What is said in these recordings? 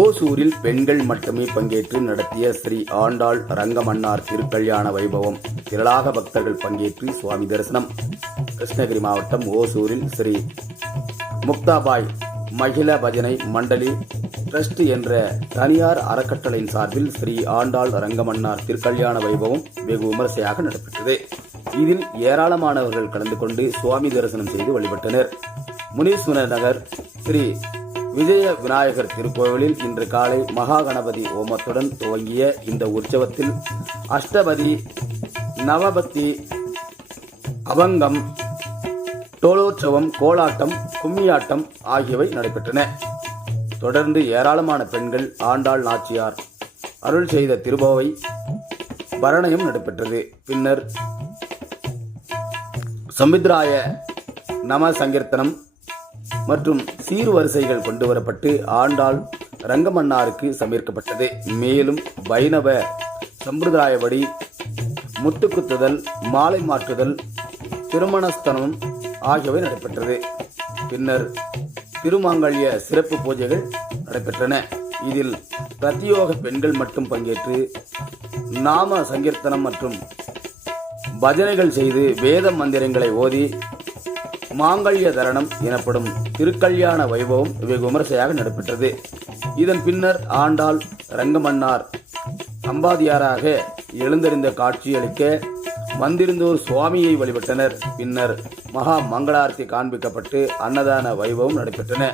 ஓசூரில் பெண்கள் மட்டுமே பங்கேற்று நடத்திய ஸ்ரீ ஆண்டாள் ரங்கமன்னார் திருக்கல்யாண வைபவம். திரளாக பக்தர்கள் பங்கேற்று சுவாமி தரிசனம். கிருஷ்ணகிரி மாவட்டம் ஓசூரில் ஸ்ரீ முக்தாபாய் மகிழ பஜனை மண்டலி ட்ரஸ்ட் என்ற தனியார் அறக்கட்டளையின் சார்பில் ஸ்ரீ ஆண்டாள் ரங்கமன்னார் திருக்கல்யாண வைபவம் வெகு விமரிசையாக நடைபெற்றது. இதில் ஏராளமானவர்கள் கலந்து கொண்டு சுவாமி தரிசனம் செய்து வழிபட்டனர். முனீஸ்வரர் நகர் ஸ்ரீ விஜய விநாயகர் திருக்கோவிலில் இன்று காலை மகா கணபதி ஹோமத்துடன் துவங்கிய இந்த உற்சவத்தில் அஷ்டபதி நவபக்தி அபங்கம் டோலோற்சவம் கோலாட்டம் கும்மியாட்டம் ஆகியவை நடைபெற்றன. தொடர்ந்து ஏராளமான பெண்கள் ஆண்டாள் நாச்சியார் அருள் செய்த திருபோவை பரணயம் நடைபெற்றது. பின்னர் சம்பித்ராய நம சங்கீர்த்தனம் மற்றும் சீர்வரிசைகள் கொண்டு வரப்பட்டு ஆண்டாள் ரங்கமன்னாருக்கு சமர்க்கப்பட்டது மேலும் வைணவ சம்பிரதாயப்படி முத்துக்குத்துதல் மாலை மாற்றுதல் திருமணஸ்தனம் ஆகியவை நடைபெற்றது. பின்னர் திருமாங்கல்ய சிறப்பு பூஜைகள் நடைபெற்றன. இதில் பிரத்யோக பெண்கள் மட்டும் பங்கேற்று நாம சங்கீர்த்தனம் மற்றும் பஜனைகள் செய்து வேத மந்திரங்களை ஓதி மாங்கல்ய தரணம் எனப்படும் திருக்கல்யாண வைபவம் வெகு விமரிசையாக நடைபெற்றது. இதன் பின்னர் ஆண்டாள் ரங்கமன்னார் சம்பாதியாராக எழுந்தறிந்த காட்சியளிக்க வந்திருந்தோர் சுவாமியை வழிபட்டனர். பின்னர் மகா மங்களார்த்தி காண்பிக்கப்பட்டு அன்னதான வைபவம் நடைபெற்றன.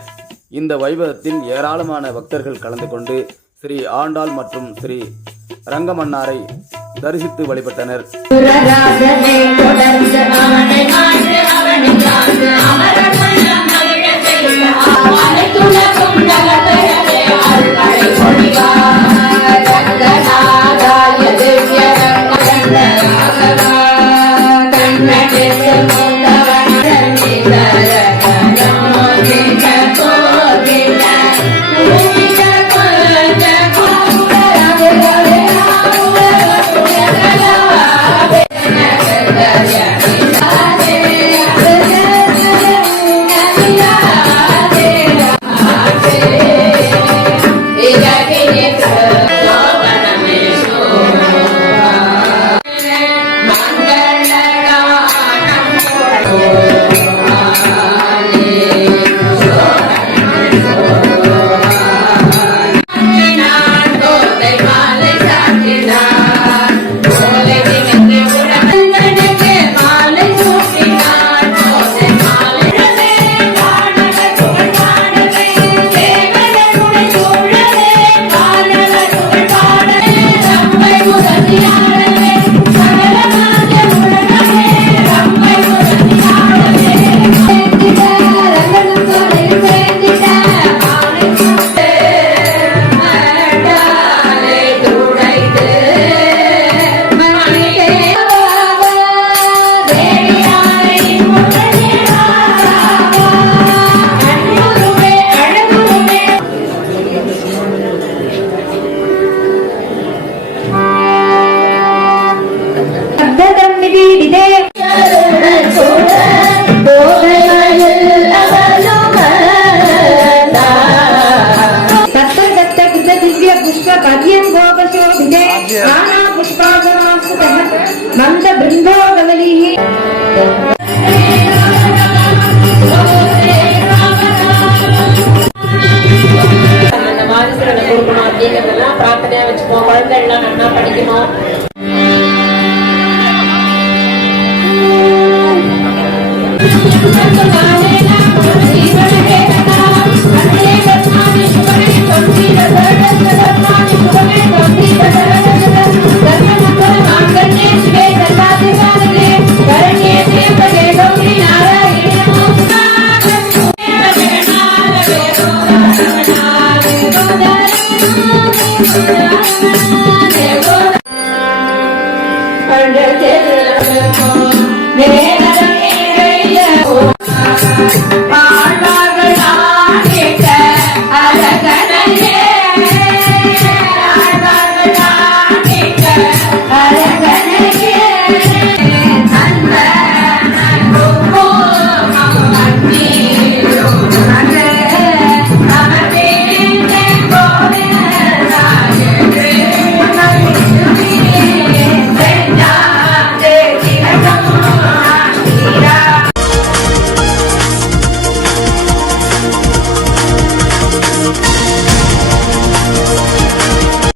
இந்த வைபவத்தில் ஏராளமான பக்தர்கள் கலந்து கொண்டு ஸ்ரீ ஆண்டாள் மற்றும் ஸ்ரீ ரங்கமன்னாரை தரிசித்து வழிபட்டனர். மாலை மந்த பிருந்தாவலி அந்த அழகே